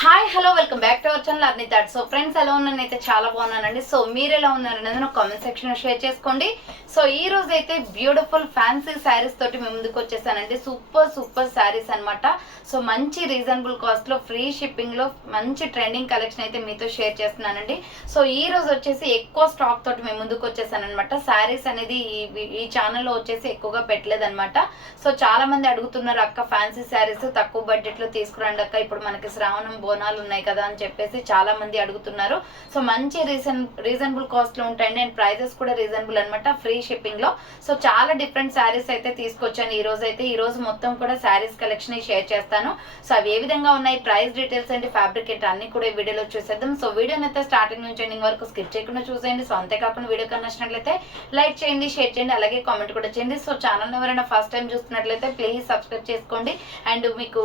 Hi hello welcome back to our channel Arni thoughts. So friends ఎలా ఉన్నాను అయితే చాలా బాగున్నానండి. సో మీరు ఎలా ఉన్నారనేది నాకు కామెంట్ సెక్షన్లో షేర్ చేసుకోండి. సో ఈ రోజు అయితే బ్యూటిఫుల్ ఫ్యాన్సీ శారీస్ తోటి మేము ముందుకు వచ్చేసానండి. సూపర్ శారీస్ అనమాట. సో మంచి రీజనబుల్ కాస్ట్లో ఫ్రీ షిప్పింగ్లో మంచి ట్రెండింగ్ కలెక్షన్ అయితే మీతో షేర్ చేస్తున్నానండి. సో ఈ రోజు వచ్చేసి ఎక్కువ స్టాక్ తోటి మేము ముందుకు వచ్చేసానమాట. శారీస్ అనేది ఈ ఛానల్లో వచ్చేసి ఎక్కువగా పెట్టలేదన్నమాట. సో చాలా మంది అడుగుతున్నారు, అక్క ఫ్యాన్సీ శారీస్ తక్కువ బడ్జెట్లో తీసుకురండి అక్క, ఇప్పుడు మనకి శ్రావణం బోనాలు ఉన్నాయి కదా అని చెప్పేసి చాలా మంది అడుగుతున్నారు. సో మంచి రీజనబుల్ కాస్ట్ లో ఉంటాయండి. అండ్ ప్రైజెస్ కూడా రీజనబుల్ అనమాట, ఫ్రీ షిప్పింగ్ లో. సో చాలా డిఫరెంట్ శారీస్ అయితే తీసుకొచ్చాను ఈ రోజు మొత్తం కూడా శారీస్ కలెక్షన్ షేర్ చేస్తాను. సో అవి ఏ విధంగా ఉన్నాయి, ప్రైస్ డీటెయిల్స్ అండ్ ఫ్యాబ్రిక్ అన్ని కూడా ఈ వీడియోలో చూసేద్దాం. సో వీడియోని అయితే స్టార్టింగ్ నుంచి ఎండింగ్ వరకు స్కిప్ చేయకుండా చూసేయండి. సో అంతేకాకుండా వీడియో కన్నా నచ్చినట్లయితే లైక్ చేయండి, షేర్ చేయండి, అలాగే కామెంట్ కూడా చేయండి. సో ఛానల్ ఎవరైనా ఫస్ట్ టైం చూస్తున్నట్లయితే ప్లీజ్ సబ్స్క్రైబ్ చేసుకోండి. అండ్ మీకు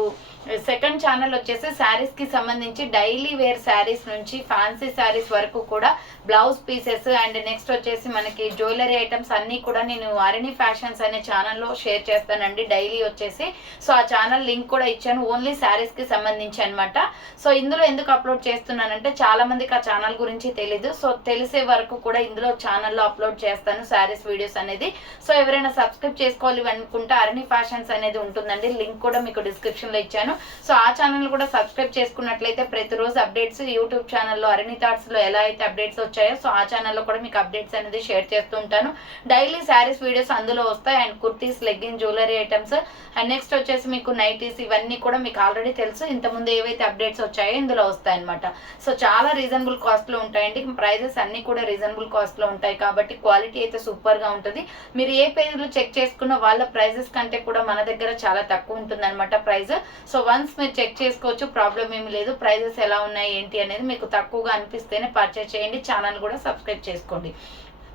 సెకండ్ ఛానల్ వచ్చేసి శారీస్ కి సంబంధించి డైలీ వేర్ శారీస్ నుంచి ఫ్యాన్సీ శారీస్ వరకు కూడా బ్లౌజ్ పీసెస్ అండ్ నెక్స్ట్ వచ్చేసి మనకి జ్యువెలరీ ఐటమ్స్ అన్ని కూడా నేను అరణి ఫ్యాషన్స్ అనే ఛానల్లో షేర్ చేస్తానండి డైలీ వచ్చేసి. సో ఆ ఛానల్ లింక్ కూడా ఇచ్చాను, ఓన్లీ శారీస్ కి సంబంధించి అనమాట. సో ఇందులో ఎందుకు అప్లోడ్ చేస్తున్నానంటే చాలా మందికి ఆ ఛానల్ గురించి తెలీదు. సో తెలిసే వరకు కూడా ఇందులో ఛానల్లో అప్లోడ్ చేస్తాను శారీస్ వీడియోస్ అనేది. సో ఎవరైనా సబ్స్క్రైబ్ చేసుకోవాలి అనుకుంటే అరణి ఫ్యాషన్స్ అనేది ఉంటుందండి, లింక్ కూడా మీకు డిస్క్రిప్షన్ లో ఇచ్చాను. సో ఆ ఛానల్ కూడా సబ్స్క్రైబ్ చేసుకున్నట్లయితే ప్రతిరోజు అప్డేట్స్ యూట్యూబ్ ఛానల్లో అరణి థాట్స్ లో ఎలా అయితే అప్డేట్స్ వచ్చాయో సో ఆ ఛానల్లో కూడా మీకు అప్డేట్స్ అనేది షేర్ చేస్తూ ఉంటాను. డైలీ శారీస్ వీడియోస్ అందులో వస్తాయి. And kurtis, legging, jewellery items and next వచ్చేసి మీకు నైటీస్, ఇవన్నీ కూడా మీకు ఆల్రెడీ తెలుసు. ఇంతకుముందు ఏవైతే అప్డేట్స్ వచ్చాయో ఇందులో వస్తాయి అనమాట. సో చాలా రీజనబుల్ కాస్ట్ లో ఉంటాయండి. ప్రైజెస్ అన్ని కూడా రీజనబుల్ కాస్ట్ లో ఉంటాయి కాబట్టి క్వాలిటీ అయితే సూపర్ గా ఉంటుంది. మీరు ఏ పేజ్ లో చెక్ చేసుకున్న వాళ్ళ ప్రైజెస్ కంటే కూడా మన దగ్గర చాలా తక్కువ ఉంటుంది అనమాట ప్రైస్. సో వన్స్ మీరు చెక్ చేసుకోవచ్చు, ప్రాబ్లం ఏమి లేదు. ప్రైజెస్ ఎలా ఉన్నాయి ఏంటి అనేది మీకు తక్కువగా అనిపిస్తేనే పర్చేస్ చేయండి. ఛానల్ కూడా సబ్స్క్రైబ్ చేసుకోండి.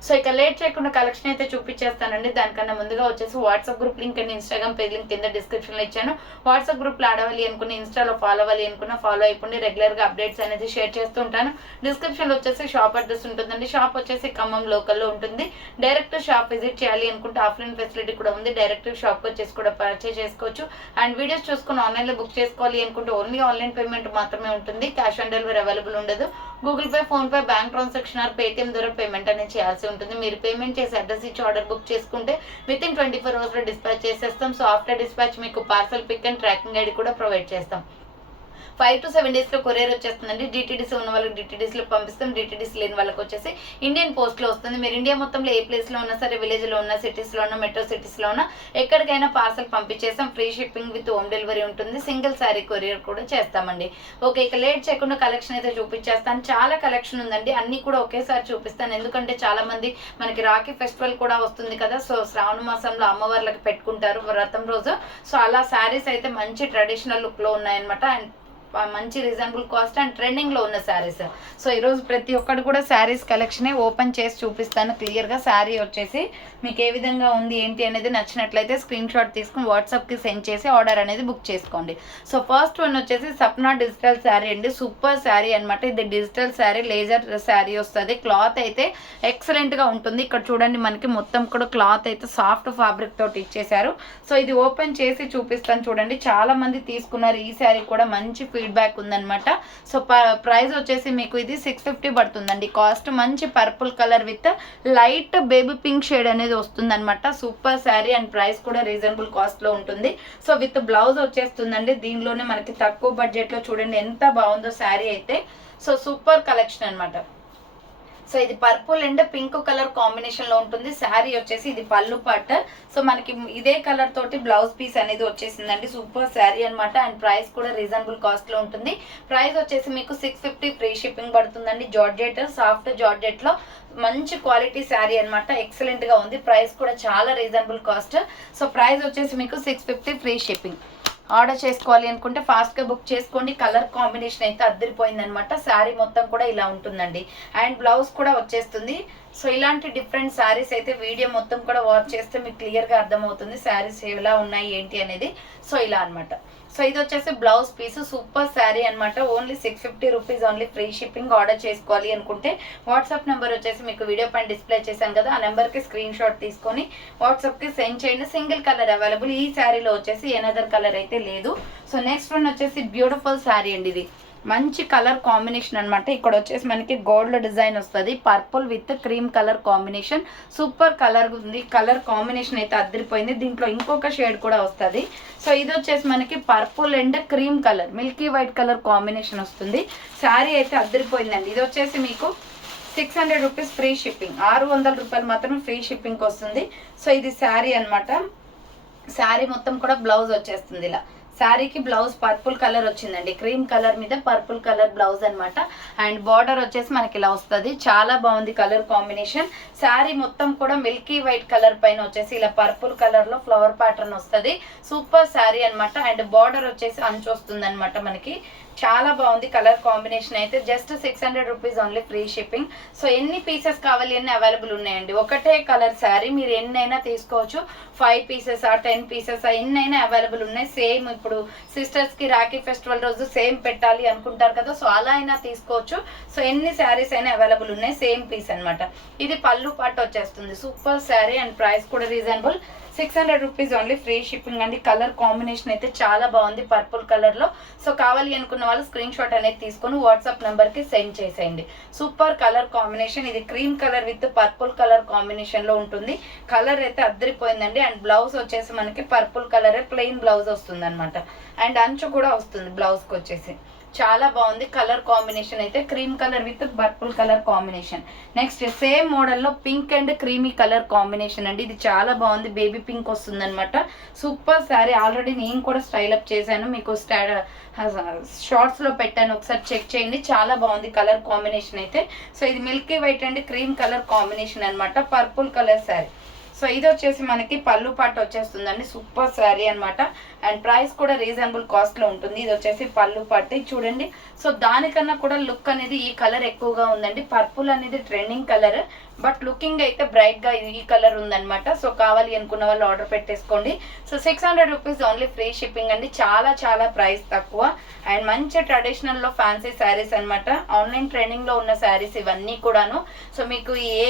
సో ఇక లేట్ చేయకుండా కలెక్షన్ అయితే చూపించేస్తానండి. దానికన్నా ముందుగా వచ్చేసి WhatsApp group link and Instagram page link కింద డిస్క్రిప్షన్లో ఇచ్చాను. వాట్సాప్ గ్రూప్లో ఆడవాలి అనుకున్న, ఇన్స్టాలో ఫాలో అవ్వాలి అనుకున్న ఫాలో అయిపోండి. రెగ్యులర్గా అప్డేట్స్ అనేది షేర్ చేస్తూ ఉంటాను. డిస్క్రిప్షన్లో వచ్చేసి షాప్ అడ్రస్ ఉంటుందండి. షాప్ వచ్చేసి ఖమ్మం లోకల్లో ఉంటుంది. డైరెక్ట్ షాప్ విజిట్ చేయాలి అనుకుంటే ఆఫ్లైన్ ఫెసిలిటీ కూడా ఉంది. డైరెక్ట్ షాప్కి వచ్చేసి కూడా పర్చేస్ చేసుకోవచ్చు. అండ్ వీడియోస్ చూసుకుని ఆన్లైన్లో బుక్ చేసుకోవాలి అనుకుంటే ఓన్లీ ఆన్లైన్ పేమెంట్ మాత్రమే ఉంటుంది. క్యాష్ ఆన్ డెలివరీ అవైలబుల్ ఉండదు. Google Pay, PhonePe, bank transaction or Paytm ద్వారా పేమెంట్ అనేది చేయాల్సి ఉంటుంది. మీరు పేమెంట్ చేసి అడ్రస్ ఇచ్చి ఆర్డర్ బుక్ చేసుకుంటే విత్ ఇన్ 24 hours లో డిస్పాచ్ చేసేస్తాం. సో ఆఫ్టర్ డిస్పాచ్ మీకు parcel pick and tracking ID కూడా ప్రొవైడ్ చేస్తాం. 5 to 7 days లో కొరియర్ వచ్చేస్తుందండి. డిటిడిసి ఉన్న వాళ్ళకి డిటిడిసిలో పంపిస్తాం. డిటిడిసి లేని వాళ్ళకి వచ్చేసి ఇండియన్ పోస్ట్ లో వస్తుంది. మీరు ఇండియా మొత్తంలో ఏ ప్లేస్ లో ఉన్నా సరే, విలేజ్ లో ఉన్నా, సిటీస్ లో ఉన్నా, మెట్రో సిటీస్ లో ఉన్నా, ఎక్కడికైనా పార్సల్ పంపించేస్తాం. Free shipping with home delivery ఉంటుంది. సింగిల్ శారీ కొరియర్ కూడా చేస్తామండి. ఓకే, ఇక లేట్ చేయకుండా కలెక్షన్ అయితే చూపించేస్తాను. చాలా కలెక్షన్ ఉందండి, అన్ని కూడా ఒకేసారి చూపిస్తాను. ఎందుకంటే చాలా మంది మనకి రాఖీ ఫెస్టివల్ కూడా వస్తుంది కదా. సో శ్రావణ మాసంలో అమ్మవార్లకి పెట్టుకుంటారు వ్రతం రోజు. సో అలా శారీస్ అయితే మంచి ట్రెడిషనల్ లుక్ లో ఉన్నాయన్నమాట. అండ్ మంచి రీజనబుల్ కాస్ట్ అండ్ ట్రెండింగ్ లో ఉన్న శారీస్. సో ఈరోజు ప్రతి ఒక్కటి కూడా శారీస్ కలెక్షన్ ఓపెన్ చేసి చూపిస్తాను క్లియర్ గా. శారీ వచ్చేసి మీకు ఏ విధంగా ఉంది ఏంటి అనేది నచ్చినట్లయితే స్క్రీన్ షాట్ తీసుకుని వాట్సాప్ కి సెండ్ చేసి ఆర్డర్ అనేది బుక్ చేసుకోండి. సో ఫస్ట్ వన్ వచ్చేసి సప్నా డిజిటల్ శారీ అండి. సూపర్ శారీ అనమాట. ఇది డిజిటల్ శారీ, లేజర్ శారీ వస్తుంది. క్లాత్ అయితే ఎక్సలెంట్ గా ఉంటుంది. ఇక్కడ చూడండి, మనకి మొత్తం కూడా క్లాత్ అయితే సాఫ్ట్ ఫ్యాబ్రిక్ తోటి ఇచ్చేసారు. సో ఇది ఓపెన్ చేసి చూపిస్తాను చూడండి. చాలా మంది తీసుకున్నారు. ఈ శారీ కూడా మంచి ఫీడ్బ్యాక్ ఉందన్నమాట. సో ప్రైస్ వచ్చేసి మీకు ఇది 650 పడుతుందండి కాస్ట్. మంచి purple colour with light baby pink shade అనేది వస్తుంది అనమాట. సూపర్ శారీ అండ్ ప్రైస్ కూడా రీజనబుల్ కాస్ట్ లో ఉంటుంది. సో విత్ బ్లౌజ్ వచ్చేస్తుందండి. దీనిలోనే మనకి తక్కువ బడ్జెట్ లో చూడండి ఎంత బాగుందో శారీ అయితే. సో సూపర్ కలెక్షన్ అనమాట. సో ఇది purple and pink colour combination లో ఉంటుంది. శారీ వచ్చేసి ఇది పళ్ళు పార్ట్. సో మనకి ఇదే కలర్ తోటి బ్లౌజ్ పీస్ అనేది వచ్చేసిందండి. సూపర్ శారీ అనమాట. అండ్ ప్రైస్ కూడా రీజనబుల్ కాస్ట్ లో ఉంటుంది. ప్రైస్ వచ్చేసి మీకు 650 ఫ్రీ షిప్పింగ్ పడుతుందండి. జార్జెట్, సాఫ్ట్ జార్జెట్ లో మంచి క్వాలిటీ శారీ అనమాట. ఎక్సలెంట్ గా ఉంది. ప్రైస్ కూడా చాలా రీజనబుల్ కాస్ట్. సో ప్రైస్ వచ్చేసి మీకు 650 ఫ్రీ షిప్పింగ్. ఆర్డర్ చేసుకోవాలి అనుకుంటే ఫాస్ట్గా బుక్ చేసుకోండి. కలర్ కాంబినేషన్ అయితే అద్దరిపోయింది అనమాట. శారీ మొత్తం కూడా ఇలా ఉంటుందండి. అండ్ బ్లౌజ్ కూడా వచ్చేస్తుంది. సో ఇలాంటి డిఫరెంట్ శారీస్ అయితే వీడియో మొత్తం కూడా వాచ్ చేస్తే మీకు క్లియర్గా అర్థమవుతుంది శారీస్ ఎలా ఉన్నాయి ఏంటి అనేది. సో ఇలా అనమాట. సో ఇది వచ్చేసి బ్లౌజ్ పీస్. సూపర్ శారీ అనమాట. Only 650 rupees only free shipping. Order చేసుకోవాలి అనుకుంటే వాట్సాప్ నెంబర్ వచ్చేసి మీకు వీడియో పైన డిస్ప్లే చేశాను కదా, ఆ నెంబర్కి స్క్రీన్ షాట్ తీసుకొని వాట్సాప్కి సెండ్ చేయండి. Single colour available. ఈ శారీలో వచ్చేసి ఎనదర్ కలర్ అయితే లేదు. సో నెక్స్ట్ వన్ వచ్చేసి బ్యూటిఫుల్ శారీ అండి. ఇది మంచి కలర్ కాంబినేషన్ అనమాట. ఇక్కడ వచ్చేసి మనకి గోల్డ్ డిజైన్ వస్తుంది, purple with cream colour combination. Super colour ఉంది, కలర్ కాంబినేషన్ అయితే అద్దరిపోయింది. దీంట్లో ఇంకొక షేడ్ కూడా వస్తుంది. సో ఇది వచ్చేసి మనకి purple and cream colour, Milky white colour combination వస్తుంది. శారీ అయితే అద్దరిపోయిందండి. ఇది వచ్చేసి మీకు 600 రూపీస్ ఫ్రీ షిప్పింగ్, 600 రూపాయలు మాత్రమే ఫ్రీ షిప్పింగ్ వస్తుంది. సో ఇది శారీ అనమాట. శారీ మొత్తం కూడా బ్లౌజ్ వచ్చేస్తుంది ఇలా. శారీకి బ్లౌజ్ పర్పుల్ కలర్ వచ్చిందండి, క్రీమ్ కలర్ మీద పర్పుల్ కలర్ బ్లౌజ్ అనమాట. అండ్ బార్డర్ వచ్చేసి మనకి ఇలా వస్తుంది. చాలా బాగుంది కలర్ కాంబినేషన్. శారీ మొత్తం కూడా మిల్కీ వైట్ కలర్ పైన వచ్చేసి ఇలా పర్పుల్ కలర్ లో ఫ్లవర్ ప్యాటర్న్ వస్తుంది. సూపర్ శారీ అనమాట. అండ్ బార్డర్ వచ్చేసి అంచు వస్తుంది అనమాట మనకి. చాలా బాగుంది కలర్ కాంబినేషన్ అయితే. Just 600 rupees only free shipping. So ఎన్ని పీసెస్ కావాలి అన్ని అవైలబుల్ ఉన్నాయండి. ఒకటే కలర్ శారీ మీరు ఎన్నైనా తీసుకోవచ్చు. 5 పీసెస్ 10 పీసెస్ ఎన్నైనా అవైలబుల్ ఉన్నాయి. సేమ్ ఇప్పుడు సిస్టర్స్ కి రాఖీ ఫెస్టివల్ రోజు సేమ్ పెట్టాలి అనుకుంటారు కదా, సో అలా అయినా తీసుకోవచ్చు. సో ఎన్ని శారీస్ అయినా అవైలబుల్ ఉన్నాయి. సేమ్ పీస్ అనమాట. ఇది పళ్ళు పాటు వచ్చేస్తుంది. సూపర్ శారీ అండ్ ప్రైస్ కూడా reasonable. 600 rupees only free shipping అండి. కలర్ కాంబినేషన్ అయితే చాలా బాగుంది పర్పుల్ కలర్ లో. సో కావాలి అనుకున్న వాళ్ళు స్క్రీన్ షాట్ అనేది తీసుకొని వాట్సాప్ నెంబర్ కి సెండ్ చేసేయండి. Super colour combination. ఇది cream colour with purple colour combination లో ఉంటుంది. కలర్ అయితే అద్దరిపోయిందండి. అండ్ బ్లౌజ్ వచ్చేసి మనకి పర్పుల్ కలర్ ప్లెయిన్ బ్లౌజ్ వస్తుంది అనమాట. అండ్ అంచు కూడా వస్తుంది బ్లౌజ్ కి వచ్చేసి. చాలా బాగుంది కలర్ కాంబినేషన్ అయితే. Cream colour with purple colour combination. Next same మోడల్లో pink and creamy colour combination అండి. ఇది చాలా బాగుంది, బేబీ పింక్ వస్తుంది అనమాట. సూపర్ శారీ. ఆల్రెడీ నేను కూడా స్టైల్ అప్ చేశాను, మీకు షార్ట్స్ లో పెట్టాను, ఒకసారి చెక్ చేయండి. చాలా బాగుంది కలర్ కాంబినేషన్ అయితే. సో ఇది milky white and cream colour combination అనమాట. Purple colour sari. సో ఇది వచ్చేసి మనకి పళ్ళు పాటు వచ్చేస్తుందండి. సూపర్ శారీ అనమాట. అండ్ ప్రైస్ కూడా రీజనబుల్ కాస్ట్ లో ఉంటుంది. ఇది వచ్చేసి పళ్ళు పాటు చూడండి. సో దానికన్నా కూడా లుక్ అనేది ఈ కలర్ ఎక్కువగా ఉందండి. పర్పుల్ అనేది ట్రెండింగ్ కలర్, బట్ లుకింగ్ అయితే బ్రైట్ గా ఈ కలర్ ఉందన్నమాట. సో కావాలి అనుకున్న వాళ్ళు ఆర్డర్ పెట్టేసుకోండి. So 600 rupees only free shipping అండి. చాలా చాలా ప్రైస్ తక్కువ. అండ్ మంచి ట్రెడిషనల్ లో ఫ్యాన్సీ శారీస్ అనమాట. ఆన్లైన్ ట్రెండింగ్ లో ఉన్న శారీస్ ఇవన్నీ కూడాను. సో మీకు ఏ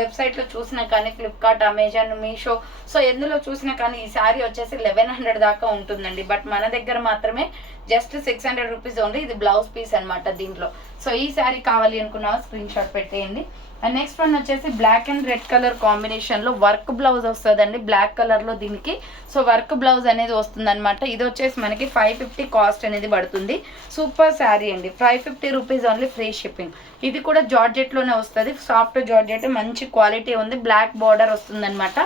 వెబ్సైట్ లో చూసినా కానీ, ఫ్లిప్కార్ట్, అమెజాన్, మీషో, సో ఎందులో చూసినా కానీ ఈ శారీ వచ్చేసి 1100 దాకా ఉంటుందండి. బట్ మన దగ్గర మాత్రమే జస్ట్ 600 రూపీస్ ఓన్లీ. ఇది బ్లౌజ్ పీస్ అనమాట దీంట్లో. సో ఈ శారీ కావాలి అనుకున్న స్క్రీన్ షాట్ పెట్టేయండి. అండ్ నెక్స్ట్ వన్ వచ్చేసి black and red colour combination లో వర్క్ బ్లౌజ్ వస్తుందండి. బ్లాక్ కలర్ లో దీనికి సో వర్క్ బ్లౌజ్ అనేది వస్తుంది అనమాట. ఇది వచ్చేసి మనకి 550 కాస్ట్ అనేది పడుతుంది. సూపర్ శారీ అండి. 550 రూపీస్ ఓన్లీ ఫ్రీ షిప్పింగ్. ఇది కూడా జార్జెట్ లోనే వస్తుంది. సాఫ్ట్ జార్జెట్, మంచి క్వాలిటీ ఉంది. బ్లాక్ బార్డర్ వస్తుంది అనమాట.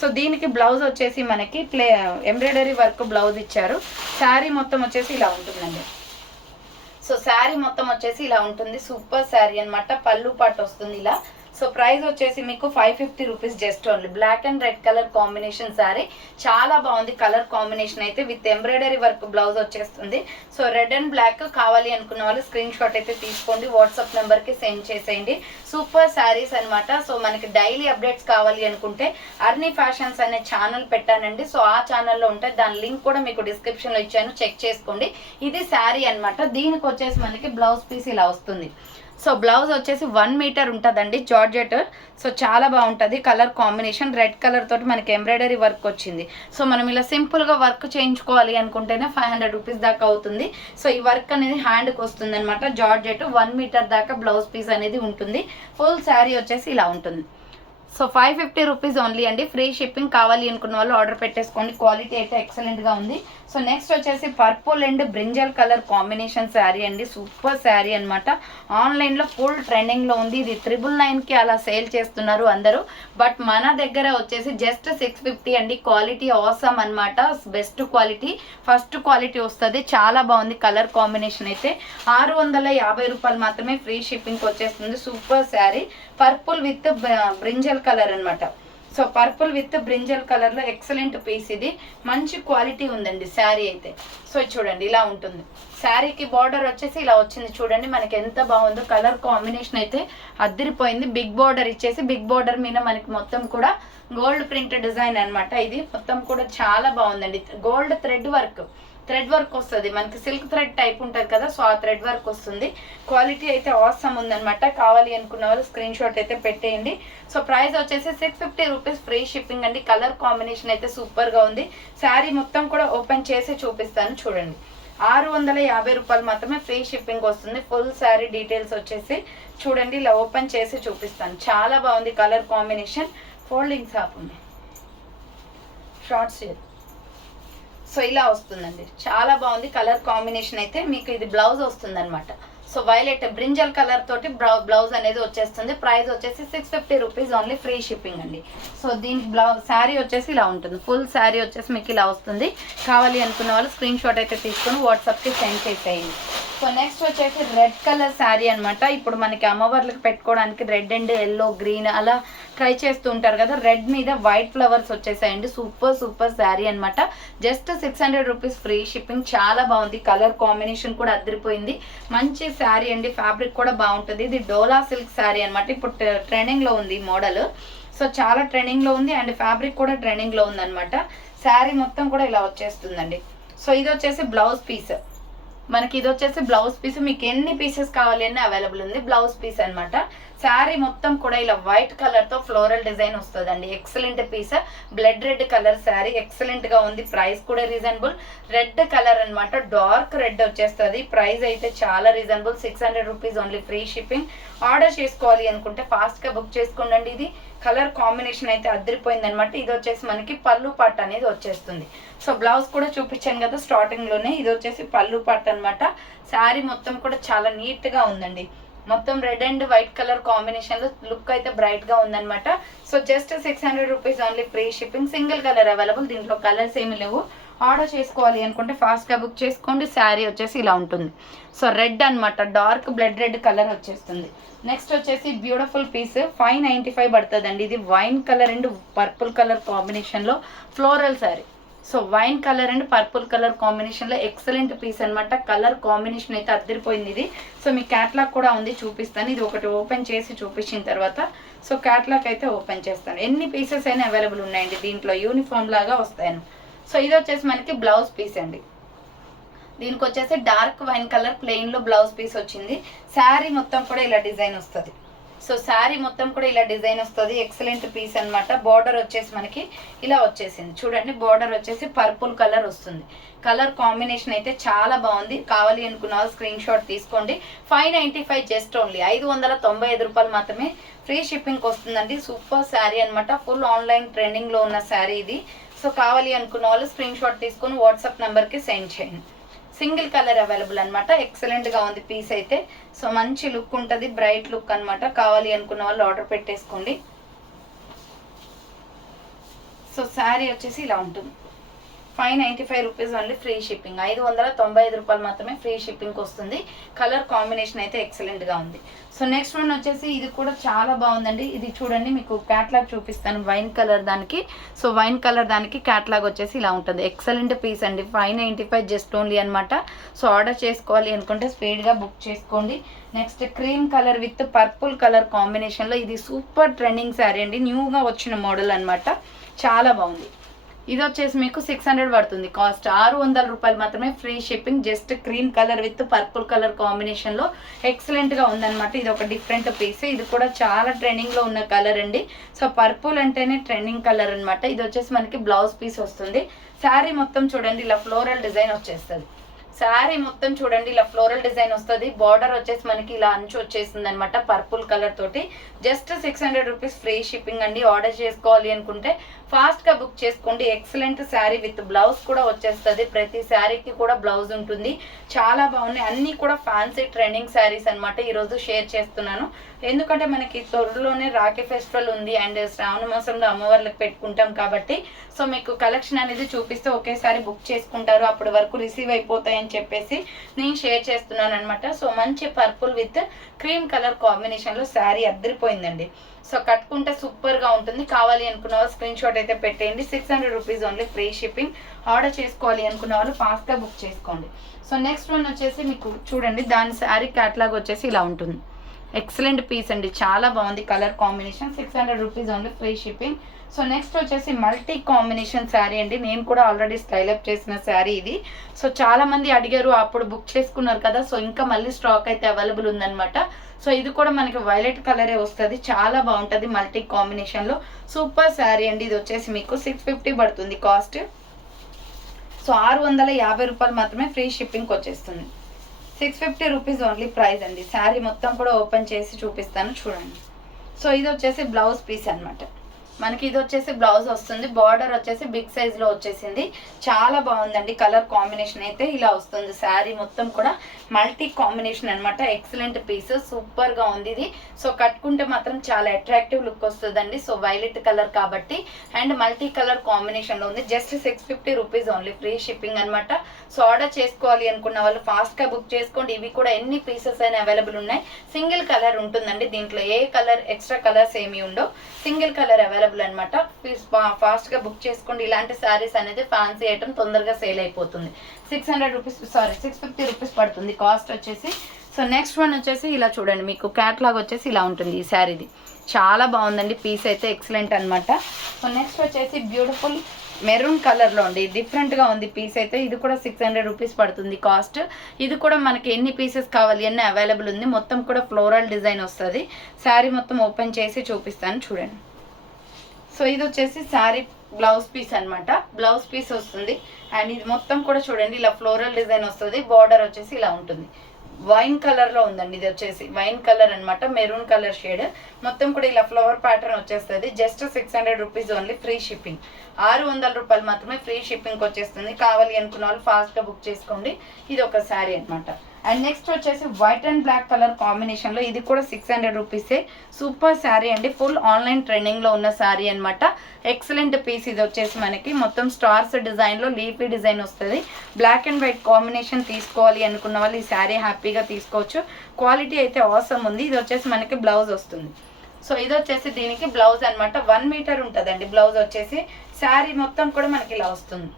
సో దీనికి బ్లౌజ్ వచ్చేసి మనకి ఎంబ్రాయిడరీ వర్క్ బ్లౌజ్ ఇచ్చారు. శారీ మొత్తం వచ్చేసి ఇలా ఉంటుందండి. సో శారీ మొత్తం వచ్చేసి ఇలా ఉంటుంది. సూపర్ శారీ అనమాట. పళ్ళు పాటు వస్తుంది ఇలా. సో ప్రైస్ వచ్చేసి మీకు 550 rupees just only. Black and red colour combination sari. చాలా బాగుంది కలర్ కాంబినేషన్ అయితే. విత్ ఎంబ్రాయిడరీ వర్క్ బ్లౌజ్ వచ్చేస్తుంది. సో రెడ్ అండ్ బ్లాక్ కావాలి అనుకున్న వాళ్ళు స్క్రీన్ షాట్ అయితే తీసుకోండి, వాట్సాప్ నెంబర్ కి సెండ్ చేసేయండి. సూపర్ శారీస్ అనమాట. సో మనకి డైలీ అప్డేట్స్ కావాలి అనుకుంటే అర్నీ ఫ్యాషన్స్ అనే ఛానల్ పెట్టానండి. సో ఆ ఛానల్లో ఉంటే దాని లింక్ కూడా మీకు డిస్క్రిప్షన్ లో ఇచ్చాను, చెక్ చేసుకోండి. ఇది శారీ అనమాట. దీనికి వచ్చేసి మనకి బ్లౌజ్ పీస్ ఇలా వస్తుంది. సో బ్లౌజ్ వచ్చేసి 1 మీటర్ ఉంటుందండి, జార్జెట్. సో చాలా బాగుంటుంది కలర్ కాంబినేషన్. రెడ్ కలర్ తోటి మనకి ఎంబ్రాయిడరీ వర్క్ వచ్చింది. సో మనం ఇలా సింపుల్ గా వర్క్ చేయించుకోవాలి అనుకుంటేనే 500 రూపీస్ దాకా అవుతుంది. సో ఈ వర్క్ అనేది హ్యాండ్కి వస్తుంది అనమాట. జార్జెట్ 1 మీటర్ దాకా బ్లౌజ్ పీస్ అనేది ఉంటుంది. ఫుల్ శారీ వచ్చేసి ఇలా ఉంటుంది. సో 550 రూపీస్ ఓన్లీ అండి. Free shipping. కావాలి అనుకున్న వాళ్ళు ఆర్డర్ పెట్టేసుకోండి. క్వాలిటీ అయితే ఎక్సలెంట్ గా ఉంది. సో నెక్స్ట్ వచ్చేసి purple and brinjal colour combination sari అండి. సూపర్ శారీ అనమాట. ఆన్లైన్ లో ఫుల్ ట్రెండింగ్ లో ఉంది. ఇది 999 కి అలా సేల్ చేస్తున్నారు అందరూ, బట్ మన దగ్గర వచ్చేసి జస్ట్ 650 అండి. క్వాలిటీ ఆసమ్ అనమాట. బెస్ట్ క్వాలిటీ, ఫస్ట్ క్వాలిటీ వస్తుంది. చాలా బాగుంది కలర్ కాంబినేషన్ అయితే. 650 రూపాయలు మాత్రమే ఫ్రీ షిప్పింగ్ వచ్చేస్తుంది. Super sari. Purple with brinjal colour అనమాట. So purple with brinjal colour లో ఎక్సలెంట్ పీస్. ఇది మంచి క్వాలిటీ ఉందండి శారీ అయితే. సో చూడండి ఇలా ఉంటుంది. శారీకి బార్డర్ వచ్చేసి ఇలా వచ్చింది చూడండి. మనకి ఎంత బాగుందో కలర్ కాంబినేషన్ అయితే అద్దరిపోయింది. బిగ్ బార్డర్ ఇచ్చేసి బిగ్ బార్డర్ మీద మనకి మొత్తం కూడా గోల్డ్ ప్రింట్ డిజైన్ అనమాట. ఇది మొత్తం కూడా చాలా బాగుందండి. గోల్డ్ థ్రెడ్ వర్క్ వస్తుంది మనకి. సిల్క్ థ్రెడ్ టైప్ ఉంటుంది కదా, సో ఆ థ్రెడ్ వర్క్ వస్తుంది. క్వాలిటీ అయితే ఆసమ్ ఉందన్నమాట. కావాలి అనుకున్న వాళ్ళు స్క్రీన్ షాట్ అయితే పెట్టేయండి. సో ప్రైస్ వచ్చేసి 650 రూపీస్ ఫ్రీ షిప్పింగ్ అండి. కలర్ కాంబినేషన్ అయితే సూపర్ గా ఉంది. శారీ మొత్తం కూడా ఓపెన్ చేసి చూపిస్తాను చూడండి. రూపాయలు మాత్రమే ఫ్రీ షిప్పింగ్ వస్తుంది. ఫుల్ శారీ డీటెయిల్స్ వచ్చేసి చూడండి, ఇలా ఓపెన్ చేసి చూపిస్తాను. చాలా బాగుంది కలర్ కాంబినేషన్. ఫోల్డింగ్ షాప్ ఉంది, షార్ట్స్. సో ఇలా వస్తుందండి, చాలా బాగుంది కలర్ కాంబినేషన్. అయితే మీకు ఇది బ్లౌజ్ వస్తుంది అనమాట. సో వైలెట్ బ్రింజల్ కలర్ తోటి బ్లౌజ్ అనేది వచ్చేస్తుంది. ప్రైస్ వచ్చేసి 650 రూపీస్ ఓన్లీ, ఫ్రీ షిప్పింగ్ అండి. సో దీనికి శారీ వచ్చేసి ఇలా ఉంటుంది. ఫుల్ శారీ వచ్చేసి మీకు ఇలా వస్తుంది. కావాలి అనుకున్న వాళ్ళు స్క్రీన్ షాట్ అయితే తీసుకొని వాట్సాప్కి సెండ్ చేసేయండి. సో నెక్స్ట్ వచ్చేసి రెడ్ కలర్ శారీ అనమాట. ఇప్పుడు మనకి అమ్మవార్లకు పెట్టుకోవడానికి రెడ్ అండ్ ఎల్లో గ్రీన్ అలా ట్రై చేస్తూ ఉంటారు కదా. రెడ్ మీద వైట్ ఫ్లవర్స్ వచ్చేసాయండి. సూపర్ శారీ అనమాట. Just 600 rupees free shipping. చాలా బాగుంది, కలర్ కాంబినేషన్ కూడా అదిరిపోయింది. మంచి శారీ అండి, ఫ్యాబ్రిక్ కూడా బాగుంటుంది. ఇది డోలా సిల్క్ శారీ అనమాట. ఇప్పుడు ట్రెండింగ్లో ఉంది మోడల్. సో చాలా ట్రెండింగ్లో ఉంది అండ్ ఫ్యాబ్రిక్ కూడా ట్రెండింగ్లో ఉంది అనమాట. శారీ మొత్తం కూడా ఇలా వచ్చేస్తుందండి. సో ఇది వచ్చేసి బ్లౌజ్ పీస్ మనకి. ఇది వచ్చేసి బ్లౌజ్ పీస్. మీకు ఎన్ని పీసెస్ కావాలి అని అవైలబుల్ ఉంది. బ్లౌజ్ పీస్ అనమాట. శారీ మొత్తం కూడా ఇలా వైట్ కలర్ తో ఫ్లోరల్ డిజైన్ వస్తుందండి. Excellent piece. Blood red colour sari excellent గా ఉంది. ప్రైస్ కూడా రీజనబుల్. రెడ్ కలర్ అనమాట, డార్క్ రెడ్ వచ్చేస్తుంది. ప్రైస్ అయితే చాలా reasonable, 600 rupees only, free shipping. Order చేసుకోవాలి అనుకుంటే ఫాస్ట్ గా బుక్ చేసుకోండి. ఇది కలర్ కాంబినేషన్ అయితే అదిరిపోయింది అనమాట. ఇది వచ్చేసి మనకి పళ్ళు పాట అనేది వచ్చేస్తుంది. సో బ్లౌజ్ కూడా చూపించాను కదా స్టార్టింగ్ లోనే. ఇది వచ్చేసి పళ్ళు పాట అనమాట. శారీ మొత్తం కూడా చాలా నీట్ గా ఉందండి. మొత్తం red and white colour combination లో లుక్ అయితే బ్రైట్ గా ఉందన్నమాట. So just 600 rupees only, free shipping. Single colour available, దీంట్లో కలర్స్ ఏమి లేవు. ఆర్డర్ చేసుకోవాలి అనుకుంటే ఫాస్ట్ గా బుక్ చేసుకోండి. శారీ వచ్చేసి ఇలా ఉంటుంది. సో రెడ్ అనమాట, డార్క్ బ్లడ్ రెడ్ కలర్ వచ్చేస్తుంది. నెక్స్ట్ వచ్చేసి బ్యూటిఫుల్ పీస్, 595 పడుతుందండి. ఇది wine colour and purple colour combination లో floral sari. So wine colour and purple colour combination లో ఎక్సలెంట్ పీస్ అనమాట. కలర్ కాంబినేషన్ అయితే అదిరిపోయింది ఇది. సో మీ క్యాట్లాగ్ కూడా ఉంది, చూపిస్తాను. ఇది ఒకటి ఓపెన్ చేసి చూపించిన తర్వాత సో క్యాట్లాగ్ అయితే ఓపెన్ చేస్తాను. ఎన్ని పీసెస్ అయినా అవైలబుల్ ఉన్నాయండి దీంట్లో, యూనిఫామ్ లాగా వస్తాయను. సో ఇది వచ్చేసి మనకి బ్లౌజ్ పీస్ అండి. దీనికి వచ్చేసి డార్క్ వైన్ కలర్ ప్లెయిన్ లో బ్లౌజ్ పీస్ వచ్చింది. శారీ మొత్తం కూడా ఇలా డిజైన్ వస్తుంది. సో శారీ మొత్తం కూడా ఇలా డిజైన్ వస్తుంది. ఎక్సలెంట్ పీస్ అనమాట. బార్డర్ వచ్చేసి మనకి ఇలా వచ్చేసింది చూడండి. బార్డర్ వచ్చేసి పర్పుల్ కలర్ వస్తుంది. కలర్ కాంబినేషన్ అయితే చాలా బాగుంది. కావాలి అనుకున్న వాళ్ళు స్క్రీన్ షాట్ తీసుకోండి. 595 జస్ట్ ఓన్లీ, 595 రూపాయలు మాత్రమే, ఫ్రీ షిప్పింగ్ వస్తుందండి. సూపర్ శారీ అనమాట. ఫుల్ ఆన్లైన్ ట్రెండింగ్ లో ఉన్న శారీ ఇది. సో కావాలి అనుకున్న వాళ్ళు స్క్రీన్ షాట్ తీసుకొని వాట్సాప్ నెంబర్ కి సెండ్ చేయండి. సింగిల్ కలర్ అవైలబుల్ అనమాట. ఎక్సలెంట్ గా ఉంది పీస్ అయితే. సో మంచి లుక్ ఉంటుంది, బ్రైట్ లుక్ అనమాట. కావాలి అనుకున్న వాళ్ళు ఆర్డర్ పెట్టేసుకోండి. సో శారీ వచ్చేసి ఇలా ఉంటుంది. 595 రూపీస్ ఓన్లీ, ఫ్రీ షిప్పింగ్. 595 రూపాయలు మాత్రమే, ఫ్రీ షిప్పింగ్ వస్తుంది. కలర్ కాంబినేషన్ అయితే ఎక్సలెంట్ గా ఉంది. సో నెక్స్ట్ వన్ వచ్చేసి ఇది కూడా చాలా బాగుందండి. ఇది చూడండి, మీకు క్యాట్లాగ్ చూపిస్తాను. వైన్ కలర్ దానికి, సో వైన్ కలర్ దానికి క్యాట్లాగ్ వచ్చేసి ఇలా ఉంటుంది. ఎక్సలెంట్ పీస్ అండి. 595 జస్ట్ ఓన్లీ అనమాట. సో ఆర్డర్ చేసుకోవాలి అనుకుంటే స్పీడ్ గా బుక్ చేసుకోండి. Next cream colour with purple colour combination లో ఇది సూపర్ ట్రెండింగ్ శారీ అండి. న్యూగా వచ్చిన మోడల్ అనమాట. చాలా బాగుంది. ఇది వచ్చేసి మీకు 600 పడుతుంది కాస్ట్. 600 రూపాయలు మాత్రమే, free shipping. Just cream colour with purple colour combination లో ఎక్సలెంట్ గా ఉందన్నమాట. ఇది ఒక డిఫరెంట్ పీస్. ఇది కూడా చాలా ట్రెండింగ్ లో ఉన్న కలర్ అండి. సో పర్పుల్ అంటేనే ట్రెండింగ్ కలర్ అనమాట. ఇది వచ్చేసి మనకి బ్లౌజ్ పీస్ వస్తుంది. శారీ మొత్తం చూడండి ఇలా ఫ్లోరల్ డిజైన్ వచ్చేస్తుంది. శారీ మొత్తం చూడండి ఇలా ఫ్లోరల్ డిజైన్ వస్తుంది. బార్డర్ వచ్చేసి మనకి ఇలా అంచు వచ్చేసింది అనమాట పర్పుల్ కలర్ తోటి. జస్ట్ 600 రూపీస్, ఫ్రీ షిప్పింగ్ అండి. ఆర్డర్ చేసుకోవాలి అనుకుంటే ఫాస్ట్ గా బుక్ చేసుకోండి. ఎక్సలెంట్ శారీ విత్ బ్లౌజ్ కూడా వచ్చేస్తుంది. ప్రతి శారీకి కూడా బ్లౌజ్ ఉంటుంది. చాలా బాగున్నాయి. అన్ని కూడా ఫ్యాన్సీ ట్రెండింగ్ శారీస్ అనమాట. ఈరోజు షేర్ చేస్తున్నాను ఎందుకంటే మనకి త్వరలోనే రాఖీ ఫెస్టివల్ ఉంది అండ్ శ్రావణ మాసంలో అమ్మవార్లకు పెట్టుకుంటాం కాబట్టి సో మీకు కలెక్షన్ అనేది చూపిస్తే ఒకేసారి బుక్ చేసుకుంటారు. అప్పటి వరకు రిసీవ్ అయిపోతాయని చెప్పేసి నేను షేర్ చేస్తున్నాను అనమాట. సో మంచి purple with cream colour combination లో శారీ అద్దరిపోయిందండి. సో కట్టుకుంటే సూపర్ గా ఉంటుంది. కావాలి అనుకున్న వాళ్ళు స్క్రీన్ షాట్ అయితే పెట్టేయండి. 600 rupees only, free shipping. Order చేసుకోవాలి అనుకున్న వాళ్ళు ఫాస్ట్ గా బుక్ చేసుకోండి. సో నెక్స్ట్ వన్ వచ్చేసి మీకు చూడండి, దాని శారీ క్యాటలాగ్ వచ్చేసి ఇలా ఉంటుంది. ఎక్సలెంట్ పీస్ అండి, చాలా బాగుంది colour combination. 600 rupees only, free shipping. So next వచ్చేసి మల్టీ కాంబినేషన్ శారీ అండి. నేను కూడా ఆల్రెడీ స్టైల్ అప్ చేసిన శారీ ఇది. సో చాలా మంది అడిగారు, అప్పుడు బుక్ చేసుకున్నారు కదా. సో ఇంకా మళ్ళీ స్టాక్ అయితే అవైలబుల్ ఉందన్నమాట. సో ఇది కూడా మనకి వైలెట్ కలరే వస్తుంది. చాలా బాగుంటుంది మల్టీ కాంబినేషన్ లో. సూపర్ శారీ అండి. ఇది వచ్చేసి మీకు 650 పడుతుంది కాస్ట్. సో 650 రూపాయలు మాత్రమే ఫ్రీ షిప్పింగ్కి వచ్చేస్తుంది. 650 రూపీస్ ఓన్లీ ప్రైస్ అండి. శారీ మొత్తం కూడా ఓపెన్ చేసి చూపిస్తాను చూడండి. సో ఇది వచ్చేసి బ్లౌజ్ పీస్ అనమాట. మనకి ఇది వచ్చేసి బ్లౌజ్ వస్తుంది. బార్డర్ వచ్చేసి బిగ్ సైజ్లో వచ్చేసింది. చాలా బాగుందండి. కలర్ కాంబినేషన్ అయితే ఇలా వస్తుంది. శారీ మొత్తం కూడా మల్టీ కాంబినేషన్ అనమాట. ఎక్సలెంట్ పీస్, సూపర్గా ఉంది ఇది. సో కట్టుకుంటే మాత్రం చాలా అట్రాక్టివ్ లుక్ వస్తుందండి. సో వైలెట్ కలర్ కాబట్టి అండ్ మల్టీ కలర్ కాంబినేషన్లో ఉంది. Just 650 rupees only free shipping అనమాట. సో ఆర్డర్ చేసుకోవాలి అనుకున్న వాళ్ళు ఫాస్ట్గా బుక్ చేసుకోండి. ఇవి కూడా ఎన్ని పీసెస్ అయినా అవైలబుల్ ఉన్నాయి. సింగిల్ కలర్ ఉంటుందండి. దీంట్లో ఏ కలర్ ఎక్స్ట్రా కలర్స్ ఏమి ఉండవు. సింగిల్ కలర్ అవైలబుల్ అనమాట. ఫాస్ట్గా బుక్ చేసుకోండి. ఇలాంటి శారీస్ అనేది ఫ్యాన్సీ ఐటమ్ తొందరగా సేల్ అయిపోతుంది. 650 రూపీస్ పడుతుంది కాస్ట్ వచ్చేసి. సో నెక్స్ట్ వన్ వచ్చేసి ఇలా చూడండి. మీకు క్యాట్లాగ్ వచ్చేసి ఇలా ఉంటుంది ఈ శారీది. చాలా బాగుందండి. పీస్ అయితే ఎక్సలెంట్ అనమాట. సో నెక్స్ట్ వచ్చేసి బ్యూటిఫుల్ మెరూన్ కలర్లో ఉంది. డిఫరెంట్గా ఉంది పీస్ అయితే. ఇది కూడా 600 రూపీస్ పడుతుంది కాస్ట్. ఇది కూడా మనకి ఎన్ని పీసెస్ కావాలి అన్నీ అవైలబుల్ ఉంది. మొత్తం కూడా ఫ్లోరల్ డిజైన్ వస్తుంది. శారీ మొత్తం ఓపెన్ చేసి చూపిస్తాను చూడండి. సో ఇది వచ్చేసి శారీ బ్లౌజ్ పీస్ అనమాట. బ్లౌజ్ పీస్ వస్తుంది అండ్ ఇది మొత్తం కూడా చూడండి ఇలా ఫ్లోరల్ డిజైన్ వస్తుంది. బార్డర్ వచ్చేసి ఇలా ఉంటుంది. వైన్ కలర్లో ఉందండి. ఇది వచ్చేసి వైన్ కలర్ అనమాట. మెరూన్ కలర్ షేడ్ మొత్తం కూడా ఇలా ఫ్లవర్ ప్యాటర్న్ వచ్చేస్తుంది. Just 600 rupees only free shipping. 600 రూపాయలు మాత్రమే ఫ్రీ షిప్పింగ్కి వచ్చేస్తుంది. కావాలి అనుకున్న వాళ్ళు ఫాస్ట్గా బుక్ చేసుకోండి. ఇది ఒక శారీ అనమాట. అండ్ నెక్స్ట్ వచ్చేసి వైట్ అండ్ బ్లాక్ కలర్ కాంబినేషన్లో ఇది కూడా 600 రూపీసే. సూపర్ శారీ అండి. ఫుల్ ఆన్లైన్ ట్రెండింగ్లో ఉన్న శారీ అనమాట. Excellent piece. ఇది వచ్చేసి మనకి మొత్తం స్టార్స్ డిజైన్లో లీఫీ డిజైన్ వస్తుంది. బ్లాక్ అండ్ వైట్ కాంబినేషన్ తీసుకోవాలి అనుకున్న వాళ్ళు ఈ శారీ హ్యాపీగా తీసుకోవచ్చు. క్వాలిటీ అయితే ఆసమ్ ఉంది. ఇది వచ్చేసి మనకి బ్లౌజ్ వస్తుంది. సో ఇది వచ్చేసి దీనికి బ్లౌజ్ అనమాట. 1 మీటర్ ఉంటుందండి బ్లౌజ్ వచ్చేసి. శారీ మొత్తం కూడా మనకి ఇలా వస్తుంది.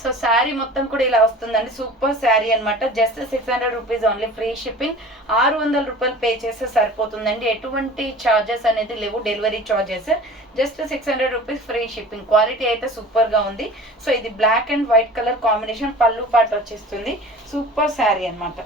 సో శారీ మొత్తం కూడా ఇలా వస్తుందండి. సూపర్ శారీ అనమాట. Just 600 rupees only free shipping. 600 రూపాయలు పే చేస్తే సరిపోతుందండి. ఎటువంటి ఛార్జెస్ అనేది లేవు, delivery charges. Just 600 rupees free shipping. Quality అయితే సూపర్గా ఉంది. సో ఇది black and white colour combination. పళ్ళు పాట వచ్చేస్తుంది. సూపర్ శారీ అనమాట.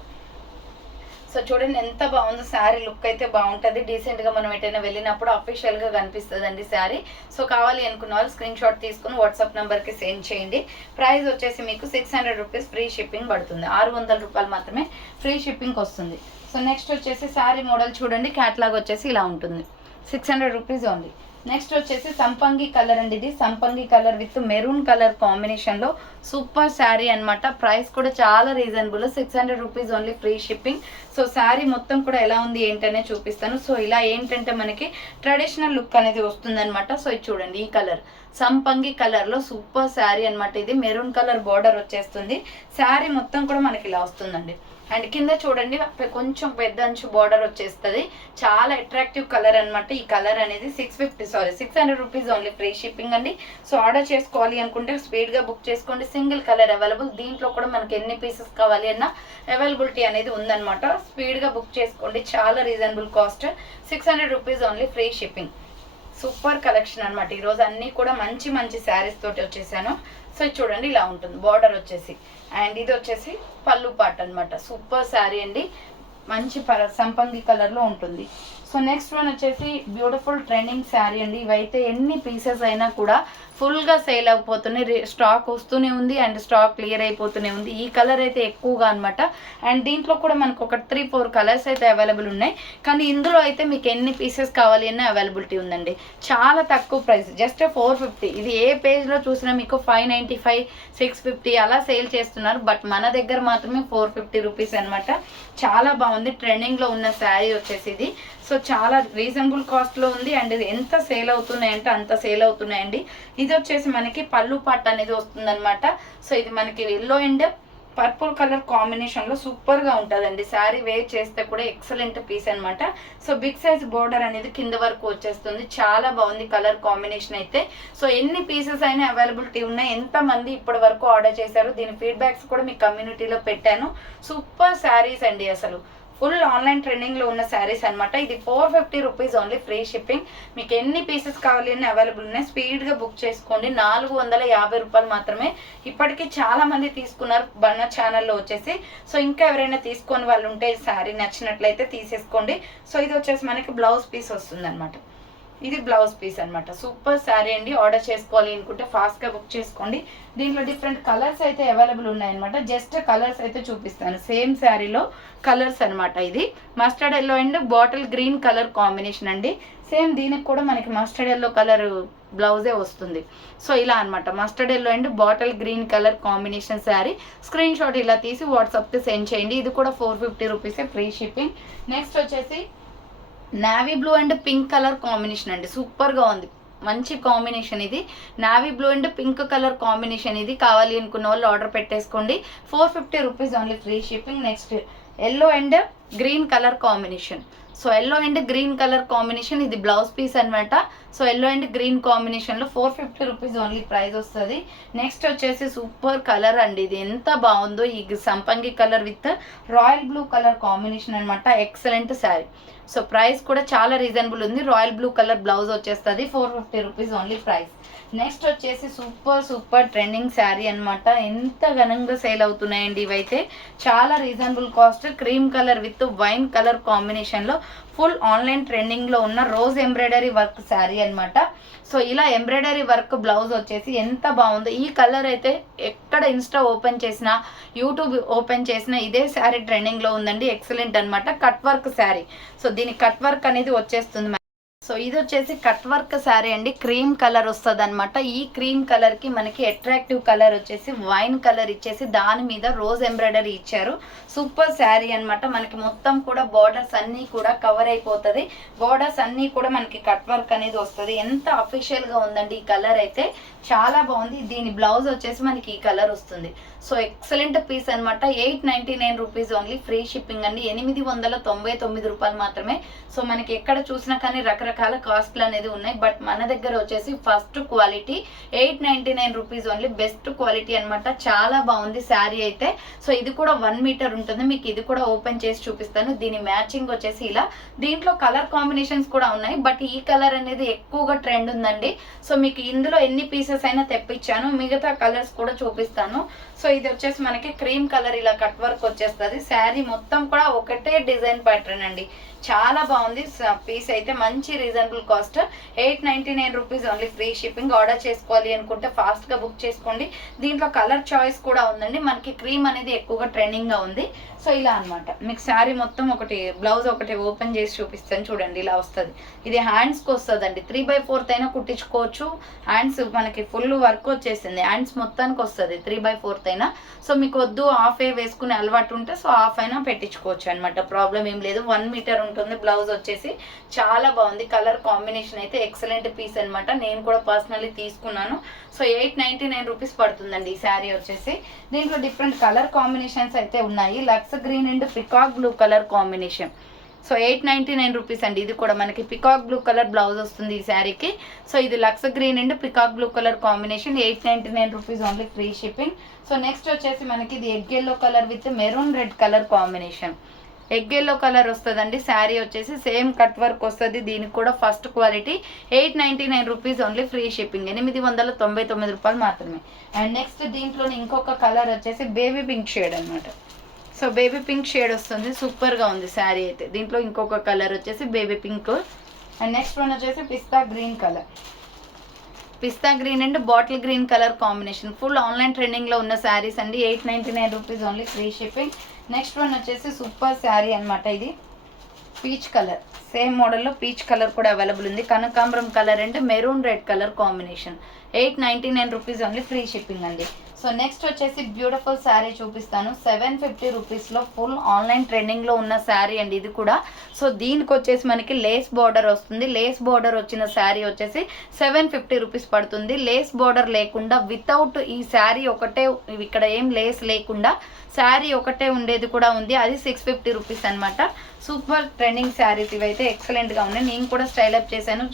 సో చూడండి ఎంత బాగుందో శారీ. లుక్ అయితే బాగుంటుంది. డీసెంట్గా మనం ఎటైనా వెళ్ళినప్పుడు అఫీషియల్గా కనిపిస్తుందండి శారీ. సో కావాలి అనుకున్న వాళ్ళు స్క్రీన్ షాట్ తీసుకుని వాట్సాప్ నెంబర్కి సెండ్ చేయండి. ప్రైస్ వచ్చేసి మీకు 600 రూపీస్ ఫ్రీ షిప్పింగ్ పడుతుంది. 600 రూపాయలు మాత్రమే ఫ్రీ షిప్పింగ్కి వస్తుంది. సో నెక్స్ట్ వచ్చేసి శారీ మోడల్ చూడండి. క్యాట్లాగ్ వచ్చేసి ఇలా ఉంటుంది. 600 రూపీస్ ఓన్లీ. నెక్స్ట్ వచ్చేసి సంపంగి కలర్ అండి. ఇది సంపంగి కలర్ విత్ మెరూన్ కలర్ కాంబినేషన్లో సూపర్ శారీ అనమాట. ప్రైస్ కూడా చాలా reasonable. 600 rupees only free shipping. So sari మొత్తం కూడా ఎలా ఉంది ఏంటనే చూపిస్తాను. సో ఇలా ఏంటంటే మనకి ట్రెడిషనల్ లుక్ అనేది వస్తుందన్నమాట. సో ఇది చూడండి ఈ కలర్ సంపంగి కలర్లో సూపర్ శారీ అనమాట. ఇది మెరూన్ కలర్ బార్డర్ వచ్చేస్తుంది. శారీ మొత్తం కూడా మనకి ఇలా వస్తుందండి. అండ్ కింద చూడండి కొంచెం పెద్ద అంచు బార్డర్ వచ్చేస్తుంది. చాలా అట్రాక్టివ్ కలర్ అనమాట. ఈ కలర్ అనేది 600 రూపీస్ ఓన్లీ ఫ్రీ షిప్పింగ్ అండి. సో ఆర్డర్ చేసుకోవాలి అనుకుంటే స్పీడ్గా బుక్ చేసుకోండి. Single colour available. దీంట్లో కూడా మనకి ఎన్ని పీసెస్ కావాలి అన్న అవైలబిలిటీ అనేది ఉందన్నమాట. స్పీడ్గా బుక్ చేసుకోండి. చాలా reasonable cost. 600 rupees only free shipping. Super collection అనమాట. ఈరోజు అన్నీ కూడా మంచి మంచి శారీస్ తోటి వచ్చేసాను. సో చూడండి ఇలా ఉంటుంది బార్డర్ వచ్చేసి. అండ్ ఇది వచ్చేసి పళ్ళు పాట్ అనమాట. సూపర్ శారీ అండి. మంచి సంపంగి కలర్లో ఉంటుంది. సో నెక్స్ట్ వన్ వచ్చేసి బ్యూటిఫుల్ ట్రెండింగ్ శారీ అండి. ఇవైతే ఎన్ని పీసెస్ అయినా కూడా ఫుల్గా సేల్ అయిపోతున్నాయి. స్టాక్ వస్తూనే ఉంది అండ్ స్టాక్ క్లియర్ అయిపోతూనే ఉంది. ఈ కలర్ అయితే ఎక్కువగా అనమాట. అండ్ దీంట్లో కూడా మనకు ఒక 3-4 కలర్స్ అయితే అవైలబుల్ ఉన్నాయి. కానీ ఇందులో అయితే మీకు ఎన్ని పీసెస్ కావాలి అన్న అవైలబిలిటీ ఉందండి. చాలా తక్కువ ప్రైస్. జస్ట్ 450. ఇది ఏ పేజ్లో చూసినా మీకు 595, 650 అలా సేల్ చేస్తున్నారు. బట్ మన దగ్గర మాత్రమే 450 రూపీస్ అనమాట. చాలా బాగుంది. ట్రెండింగ్లో ఉన్న శారీ వచ్చేసి ఇది. సో చాలా రీజనబుల్ కాస్ట్లో ఉంది. అండ్ ఇది ఎంత సేల్ అవుతున్నాయంటే అంత సేల్ అవుతున్నాయండి. ఇది వచ్చేసి మనకి పళ్ళు పాట్ అనేది వస్తుందన్నమాట. సో ఇది మనకి ఎల్లో అండ్ పర్పుల్ కలర్ కాంబినేషన్లో సూపర్గా ఉంటుందండి. శారీ వేర్ చేస్తే కూడా ఎక్సలెంట్ పీస్ అనమాట. సో బిగ్ సైజ్ బోర్డర్ అనేది కింద వరకు వచ్చేస్తుంది. చాలా బాగుంది కలర్ కాంబినేషన్ అయితే. సో ఎన్ని పీసెస్ అయినా అవైలబిలిటీ ఉన్నాయి. ఎంతమంది ఇప్పటి వరకు ఆర్డర్ చేశారు దీని ఫీడ్బ్యాక్స్ కూడా మీ కమ్యూనిటీలో పెట్టాను. సూపర్ శారీస్ అండి. అసలు ఫుల్ ఆన్లైన్ ట్రెండింగ్లో ఉన్న శారీస్ అనమాట. ఇది 450 రూపీస్ ఓన్లీ ఫ్రీ షిప్పింగ్. మీకు ఎన్ని పీసెస్ కావాలి అని అవైలబుల్ ఉన్నాయి. స్పీడ్గా బుక్ చేసుకోండి. 450 రూపాయలు మాత్రమే. ఇప్పటికీ చాలా మంది తీసుకున్నారు మన ఛానల్లో వచ్చేసి. సో ఇంకా ఎవరైనా తీసుకొని వాళ్ళు ఉంటే శారీ నచ్చినట్లయితే తీసేసుకోండి. సో ఇది వచ్చేసి మనకి బ్లౌజ్ పీస్ వస్తుంది అనమాట. ఇది బ్లౌజ్ పీస్ అనమాట. సూపర్ శారీ అండి. ఆర్డర్ చేసుకోవాలి అనుకుంటే ఫాస్ట్గా బుక్ చేసుకోండి. దీంట్లో డిఫరెంట్ కలర్స్ అయితే అవైలబుల్ ఉన్నాయన్నమాట. జస్ట్ కలర్స్ అయితే చూపిస్తాను. సేమ్ శారీలో కలర్స్ అనమాట. ఇది mustard yellow and bottle green colour combination అండి. సేమ్ దీనికి కూడా మనకి మస్టర్డ్ ఎల్లో కలర్ బ్లౌజే వస్తుంది. సో ఇలా అనమాట. Mustard yellow and bottle green colour combination sari. Screen shot ఇలా తీసి వాట్సాప్కి సెండ్ చేయండి. ఇది కూడా 450 రూపీసే, ఫ్రీ షిప్పింగ్. నెక్స్ట్ వచ్చేసి navy blue and pink colour combination అండి. సూపర్గా ఉంది, మంచి కాంబినేషన్ ఇది. Navy blue and pink colour combination ఇది. కావాలి అనుకున్న వాళ్ళు ఆర్డర్ పెట్టేసుకోండి. 450 rupees only, free shipping. Next yellow and green colour combination. So yellow and green colour combination, ఇది బ్లౌజ్ పీస్ అనమాట. సో ఎల్లో అండ్ గ్రీన్ కాంబినేషన్లో 450 రూపీస్ ఓన్లీ ప్రైస్ వస్తుంది. Next వచ్చేసి సూపర్ కలర్ అండి. ఇది ఎంత బాగుందో, ఈ సంపంగి colour with royal blue colour combination అనమాట. ఎక్సలెంట్ శారీ. సో ప్రైస్ కూడా చాలా రీజనబుల్ ఉంది. రాయల్ బ్లూ కలర్ బ్లౌజ్ వచ్చేస్తుంది. 450 రూపీస్ ఓన్లీ ప్రైస్. నెక్స్ట్ వచ్చేసి సూపర్ ట్రెండింగ్ శారీ అనమాట. ఎంత ఘనంగా సేల్ అవుతున్నాయండి ఇవైతే. చాలా reasonable cost. Cream colour with wine colour కాంబినేషన్లో ఫుల్ ఆన్లైన్ ట్రెండింగ్లో ఉన్న రోజ్ ఎంబ్రాయిడరీ వర్క్ శారీ అనమాట. సో ఇలా ఎంబ్రాయిడరీ వర్క్ బ్లౌజ్ వచ్చేసి ఎంత బాగుందో. ఈ కలర్ అయితే ఎక్కడ ఇన్స్టా ఓపెన్ చేసినా, యూట్యూబ్ ఓపెన్ చేసినా ఇదే శారీ ట్రెండింగ్లో ఉందండి. ఎక్సలెంట్ అనమాట. Cut work sari. సో దీని కట్ వర్క్ అనేది వచ్చేస్తుంది. సో ఇది వచ్చేసి కట్ వర్క్ శారీ అండి. క్రీమ్ కలర్ వస్తుంది అనమాట. ఈ క్రీమ్ కలర్ కి మనకి అట్రాక్టివ్ కలర్ వచ్చేసి వైన్ కలర్ ఇచ్చేసి దాని మీద రోజ్ ఎంబ్రాయిడరీ ఇచ్చారు. సూపర్ శారీ అనమాట. మనకి మొత్తం కూడా బార్డర్స్ అన్నీ కూడా కవర్ అయిపోతుంది. బార్డర్స్ అన్నీ కూడా మనకి కట్ వర్క్ అనేది వస్తుంది. ఎంత అఫీషియల్ గా ఉందండి ఈ కలర్ అయితే. చాలా బాగుంది. దీని బ్లౌజ్ వచ్చేసి మనకి ఈ కలర్ వస్తుంది. సో ఎక్సలెంట్ పీస్ అనమాట. 899 రూపీస్ ఓన్లీ, ఫ్రీ షిప్పింగ్ అండి. 899 రూపాయలు మాత్రమే. సో మనకి ఎక్కడ చూసినా కానీ రకరకాల కాస్ట్లు అనేది ఉన్నాయి. బట్ మన దగ్గర వచ్చేసి first quality 899 rupees only, best quality అనమాట. చాలా బాగుంది శారీ అయితే. సో ఇది కూడా 1 మీటర్ ఉంటుంది. మీకు ఇది కూడా ఓపెన్ చేసి చూపిస్తాను. దీని మ్యాచింగ్ వచ్చేసి ఇలా. దీంట్లో కలర్ కాంబినేషన్స్ కూడా ఉన్నాయి. బట్ ఈ కలర్ అనేది ఎక్కువగా ట్రెండ్ ఉందండి. సో మీకు ఇందులో ఎన్ని పీసెస్ అయినా తెప్పించాను. మిగతా కలర్స్ కూడా చూపిస్తాను. సో ఇది వచ్చేసి మనకి క్రీమ్ కలర్ ఇలా కట్ వర్క్ వచ్చేస్తుంది. శారీ మొత్తం కూడా ఒకటే డిజైన్ ప్యాటర్న్ అండి. చాలా బాగుంది పీస్ అయితే. మంచి reasonable cost. 899 rupees only, free shipping. Order చేసుకోవాలి అనుకుంటే ఫాస్ట్ గా బుక్ చేసుకోండి. దీంట్లో కలర్ చాయిస్ కూడా ఉందండి. మనకి క్రీమ్ అనేది ఎక్కువగా ట్రెండింగ్ గా ఉంది. సో ఇలా అనమాట. మీకు శారీ మొత్తం ఒకటి బ్లౌజ్ ఒకటి ఓపెన్ చేసి చూపిస్తాను చూడండి. ఇలా వస్తుంది. ఇది హ్యాండ్స్ కి వస్తుంది అండి. 3/4 అయినా కుట్టించుకోవచ్చు. హ్యాండ్స్ మనకి ఫుల్ వర్క్ వచ్చేసింది. హ్యాండ్స్ మొత్తానికి వస్తుంది 3/4 అయినా. సో మీకు వద్దు హాఫ్ వేసుకునే అలవాటు ఉంటే సో హాఫ్ అయినా పెట్టించుకోవచ్చు అనమాట. ప్రాబ్లం ఏం లేదు. 1 మీటర్ ఉంటుంది. బ్లౌజ్ వచ్చేసి చాలా బాగుంది. కలర్ కాంబినేషన్ అయితే ఎక్సలెంట్ పీస్ అనమాట. నేను కూడా పర్సనల్లీ తీసుకున్నాను. సో 899 రూపీస్ పడుతుందండి ఈ శారీ వచ్చేసి. దీంట్లో డిఫరెంట్ కలర్ కాంబినేషన్స్ అయితే ఉన్నాయి. Lux green and peacock blue colour combination. So 899 rupees అండి. ఇది కూడా మనకి పికాక్ బ్లూ కలర్ బ్లౌజ్ వస్తుంది ఈ శారీకి. సో ఇది lux green and peacock blue colour combination. 899 rupees only, free shipping. So next వచ్చేసి మనకి ఇది egg yellow colour with maroon red colour combination. Egg yellow colour వస్తుందండి. శారీ వచ్చేసి సేమ్ కట్ వర్క్ వస్తుంది. దీనికి కూడా first quality. 899 rupees only, free shipping. 899 రూపాయలు మాత్రమే. అండ్ నెక్స్ట్ దీంట్లోని ఇంకొక కలర్ వచ్చేసి బేబీ పింక్ షేడ్ అనమాట. సో బేబీ పింక్ షేడ్ వస్తుంది. సూపర్గా ఉంది శారీ అయితే. దీంట్లో ఇంకొక కలర్ వచ్చేసి baby pink. And next one వచ్చేసి pista green colour. Pista green and bottle green colour combination. Full online ట్రెండింగ్లో ఉన్న శారీస్ అండి. 899 rupees only, free shipping. Next one వచ్చేసి సూపర్ శారీ అనమాట. ఇది పీచ్ కలర్. సేమ్ మోడల్లో పీచ్ కలర్ కూడా అవైలబుల్ ఉంది. కనకాంబరం colour and maroon red colour combination. 899 rupees only, free shipping అండి. సో నెక్స్ట్ వచ్చేసి బ్యూటిఫుల్ శారీ చూపిస్తాను. 750 రూపీస్లో ఫుల్ ఆన్లైన్ ట్రెండింగ్లో ఉన్న శారీ అండి ఇది కూడా. సో దీనికి వచ్చేసి మనకి లేస్ బార్డర్ వస్తుంది. లేస్ బార్డర్ వచ్చిన శారీ వచ్చేసి 750 రూపీస్ పడుతుంది. లేస్ బార్డర్ లేకుండా వితౌట్ ఈ శారీ ఒకటే, ఇక్కడ ఏం లేస్ లేకుండా శారీ ఒకటే ఉండేది కూడా ఉంది. అది 650 రూపీస్ అనమాట. సూపర్ ట్రెండింగ్ శారీస్ ఇవైతే ఎక్సలెంట్గా ఉన్నాయి. నేను కూడా స్టైల్ అప్ చేశాను,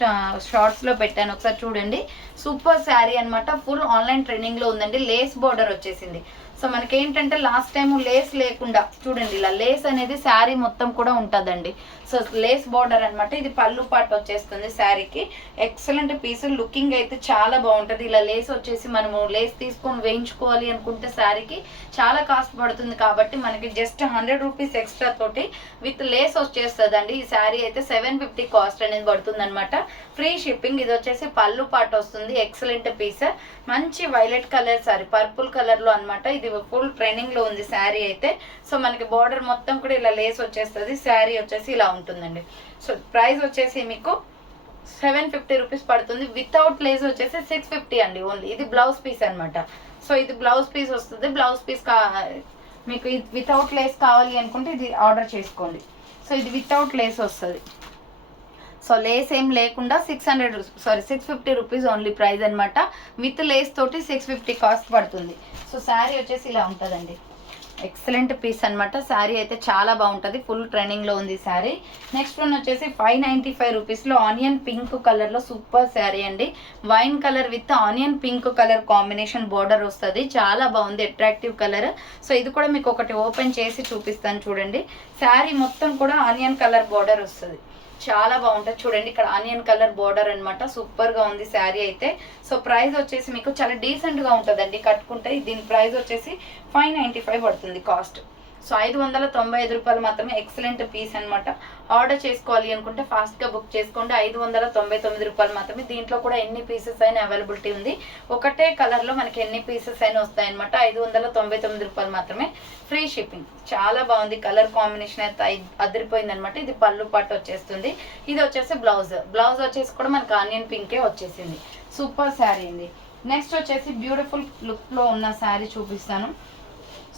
షార్ట్స్లో పెట్టాను, ఒకసారి చూడండి. సూపర్ శారీ అనమాట. ఫుల్ ఆన్లైన్ ట్రెండింగ్లో ఉందండి. లేస్ బార్డర్ వచ్చేసింది. సో మనకి ఏంటంటే లాస్ట్ టైం లేస్ లేకుండా చూడండి, ఇలా లేస్ అనేది శారీ మొత్తం కూడా ఉంటుందండి. సో లేస్ బార్డర్ అనమాట. ఇది పళ్ళు పాటు వచ్చేస్తుంది శారీకి. ఎక్సలెంట్ పీస్, లుకింగ్ అయితే చాలా బాగుంటుంది. ఇలా లేస్ వచ్చేసి మనము లేస్ తీసుకొని వేయించుకోవాలి అనుకుంటే శారీకి చాలా కాస్ట్ పడుతుంది, కాబట్టి మనకి జస్ట్ 100 రూపీస్ ఎక్స్ట్రా తోటి విత్ లేస్ వచ్చేస్తుంది అండి. ఈ శారీ అయితే 750 కాస్ట్ అనేది పడుతుంది అనమాట. Free shipping. ఇది వచ్చేసి పళ్ళు పాటు వస్తుంది. ఎక్సలెంట్ పీస్, మంచి violet colour sorry purple colour లో అనమాట. ఇది ఫుల్ ట్రెండింగ్ లో ఉంది శారీ అయితే. సో మనకి బార్డర్ మొత్తం కూడా ఇలా లేస్ వచ్చేస్తుంది. శారీ వచ్చేసి ఇలా ఉంటుందండి. సో ప్రైస్ వచ్చేసి మీకు 750 రూపీస్ పడుతుంది. వితౌట్ లేస్ వచ్చేసి 650 అండి ఓన్లీ. ఇది బ్లౌజ్ పీస్ అనమాట. సో ఇది బ్లౌజ్ పీస్ వస్తుంది. బ్లౌజ్ పీస్ మీకు ఇది వితౌట్ లేస్ కావాలి అనుకుంటే ఇది ఆర్డర్ చేసుకోండి. సో ఇది వితౌట్ లేస్ వస్తుంది. సో లేస్ ఏం లేకుండా 650 రూపీస్ ఓన్లీ ప్రైస్ అనమాట. విత్ లేస్ తోటి 650 కాస్ట్ పడుతుంది. సో శారీ వచ్చేసి ఇలా ఉంటుందండి. ఎక్సలెంట్ పీస్ అనమాట. శారీ అయితే చాలా బాగుంటుంది. ఫుల్ ట్రెండింగ్ లో ఉంది శారీ. నెక్స్ట్ వన్ వచ్చేసి 595 రూపీస్లో ఆనియన్ పింక్ కలర్లో సూపర్ శారీ అండి. Wine colour with onion pink colour combination border వస్తుంది. చాలా బాగుంది, అట్రాక్టివ్ కలర్. సో ఇది కూడా మీకు ఒకటి ఓపెన్ చేసి చూపిస్తాను చూడండి. శారీ మొత్తం కూడా ఆనియన్ కలర్ బార్డర్ వస్తుంది. చాలా బాగుంటుంది చూడండి. ఇక్కడ ఆనియన్ కలర్ బార్డర్ అనమాట. సూపర్ గా ఉంది శారీ అయితే. సో ప్రైస్ వచ్చేసి మీకు చాలా డీసెంట్ గా ఉంటుందండి కట్టుకుంటే. దీని ప్రైస్ వచ్చేసి 595 పడుతుంది కాస్ట్. సో 595 రూపాయలు మాత్రమే. ఎక్సలెంట్ పీస్ అనమాట. ఆర్డర్ చేసుకోవాలి అనుకుంటే ఫాస్ట్ గా బుక్ చేసుకోండి. 599 రూపాయలు మాత్రమే. దీంట్లో కూడా ఎన్ని పీసెస్ అయినా అవైలబిలిటీ ఉంది. ఒకటే కలర్ లో మనకి ఎన్ని పీసెస్ అయినా వస్తాయి అనమాట. 599 రూపాయలు మాత్రమే. Free shipping. చాలా బాగుంది. కలర్ కాంబినేషన్ అయితే అదిరిపోయింది అనమాట. ఇది పళ్ళు పాటు వచ్చేస్తుంది. ఇది వచ్చేసి బ్లౌజ్ వచ్చేసి కూడా మనకి ఆనియన్ పింకే వచ్చేసింది. సూపర్ శారీ అండి. నెక్స్ట్ వచ్చేసి బ్యూటిఫుల్ లుక్ లో ఉన్న శారీ చూపిస్తాను.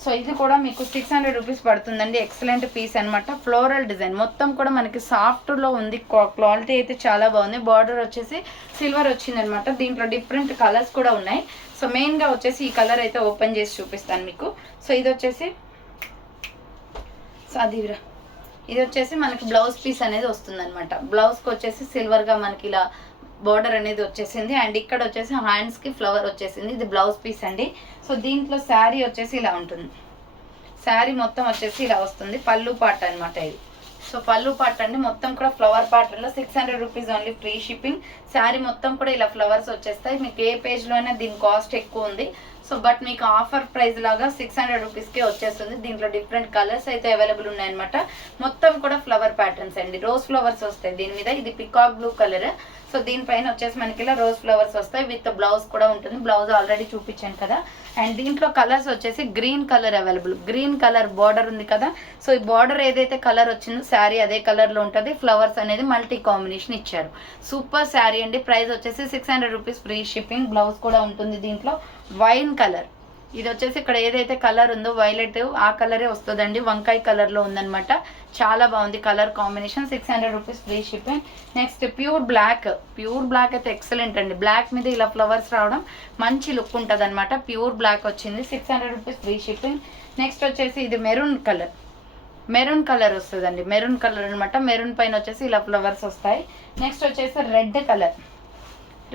సో ఇది కూడా మీకు 600 రూపీస్ పడుతుందండి. ఎక్సలెంట్ పీస్ అనమాట. ఫ్లోరల్ డిజైన్ మొత్తం కూడా మనకి సాఫ్ట్లో ఉంది. క్వాలిటీ అయితే చాలా బాగుంది. బార్డర్ వచ్చేసి సిల్వర్ వచ్చింది అనమాట. దీంట్లో డిఫరెంట్ కలర్స్ కూడా ఉన్నాయి. సో మెయిన్గా వచ్చేసి ఈ కలర్ అయితే ఓపెన్ చేసి చూపిస్తాను మీకు. సో ఇది వచ్చేసి ఇది వచ్చేసి మనకి బ్లౌజ్ పీస్ అనేది వస్తుంది అనమాట. బ్లౌజ్కి వచ్చేసి సిల్వర్గా మనకి ఇలా బోర్డర్ అనేది వచ్చేసింది. అండ్ ఇక్కడ వచ్చేసి హ్యాండ్స్ కి ఫ్లవర్ వచ్చేసింది. ఇది బ్లౌజ్ పీస్ అండి. సో దీంట్లో శారీ వచ్చేసి ఇలా ఉంటుంది. శారీ మొత్తం వచ్చేసి ఇలా వస్తుంది. పళ్ళు పాట అనమాట ఇది. సో పళ్ళు పాట అండి. మొత్తం కూడా ఫ్లవర్ పాటర్లో 600 rupees only. Free shipping. Sari మొత్తం కూడా ఇలా ఫ్లవర్స్ వచ్చేస్తాయి. మీకు ఏ పేజ్లో అయినా దీని కాస్ట్ ఎక్కువ ఉంది. సో బట్ మీకు ఆఫర్ ప్రైస్ లాగా 600 రూపీస్కే వచ్చేస్తుంది. దీంట్లో డిఫరెంట్ కలర్స్ అయితే అవైలబుల్ ఉన్నాయన్నమాట. మొత్తం కూడా ఫ్లవర్ ప్యాటర్న్స్ అండి. రోజ్ ఫ్లవర్స్ వస్తాయి దీని మీద. ఇది పికాక్ బ్లూ కలర్. సో దీనిపైన వచ్చేసి మనకి ఇలా రోజ్ ఫ్లవర్స్ వస్తాయి. విత్ బ్లౌజ్ కూడా ఉంటుంది. బ్లౌజ్ ఆల్రెడీ చూపించాను కదా. అండ్ దీంట్లో కలర్స్ వచ్చేసి green colour available. Green colour border ఉంది కదా. సో ఈ బార్డర్ ఏదైతే కలర్ వచ్చిందో శారీ అదే కలర్లో ఉంటుంది. ఫ్లవర్స్ అనేది మల్టీ కాంబినేషన్ ఇచ్చారు. సూపర్ శారీ అండి. ప్రైస్ వచ్చేసి 600 రూపీస్. Free shipping. బ్లౌజ్ కూడా ఉంటుంది దీంట్లో. Wine colour. ఇది వచ్చేసి ఇక్కడ ఏదైతే కలర్ ఉందో వైలెట్ ఆ కలరే వస్తుందండి. వంకాయ కలర్లో ఉందనమాట. చాలా బాగుంది colour combination. 600 rupees. Free shipping. Next pure black. Pure black అయితే ఎక్సలెంట్ అండి. బ్లాక్ మీద ఇలా ఫ్లవర్స్ రావడం మంచి లుక్ ఉంటుంది అనమాట. ప్యూర్ బ్లాక్ వచ్చింది. 600 రూపీస్. Free shipping. నెక్స్ట్ వచ్చేసి ఇది మెరూన్ కలర్. మెరూన్ కలర్ వస్తుందండి. మెరూన్ కలర్ అనమాట. మెరూన్ పైన వచ్చేసి ఇలా ఫ్లవర్స్ వస్తాయి. నెక్స్ట్ వచ్చేసి రెడ్ కలర్.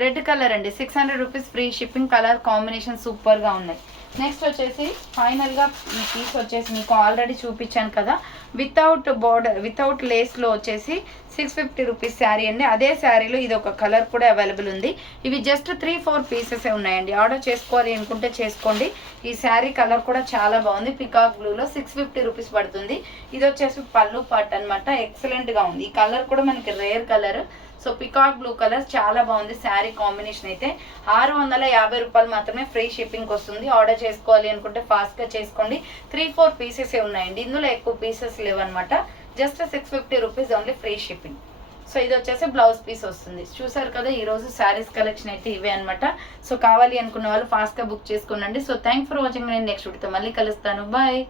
రెడ్ కలర్ అండి. 600 rupees. Free shipping. Colour combination సూపర్గా ఉన్నాయి. నెక్స్ట్ వచ్చేసి ఫైనల్గా ఈ పీస్ వచ్చేసి మీకు ఆల్రెడీ చూపించాను కదా. వితౌట్ బార్డర్ వితౌట్ లేస్లో వచ్చేసి 650 రూపీస్ శారీ అండి. అదే శారీలో ఇది ఒక కలర్ కూడా అవైలబుల్ ఉంది. ఇవి జస్ట్ 3-4 పీసెస్ ఉన్నాయండి. ఆర్డర్ చేసుకోవాలి అనుకుంటే చేసుకోండి. ఈ శారీ కలర్ కూడా చాలా బాగుంది. పికాక్ బ్లూలో 650 రూపీస్ పడుతుంది. ఇది వచ్చేసి పళ్ళు పార్ట్ అనమాట. ఎక్సలెంట్గా ఉంది. ఈ కలర్ కూడా మనకి rare colour. So peacock blue colour చాలా బాగుంది. శారీ కాంబినేషన్ అయితే 650 రూపాయలు మాత్రమే. ఫ్రీ షిప్పింగ్ వస్తుంది. ఆర్డర్ చేసుకోవాలి అనుకుంటే ఫాస్ట్గా చేసుకోండి. 3-4 పీసెస్ ఉన్నాయండి. ఇందులో ఎక్కువ పీసెస్ లేవన్నమాట. Just 650 rupees only. Free shipping. So ఇది వచ్చేసి బ్లౌజ్ పీస్ వస్తుంది. చూసారు కదా ఈరోజు శారీస్ కలెక్షన్ అయితే ఇవే అనమాట. సో కావాలి అనుకున్న వాళ్ళు ఫాస్ట్గా బుక్ చేసుకోండి. So thank for watching. నేను నెక్స్ట్ వీడియోతో మళ్ళీ కలుస్తాను. బాయ్.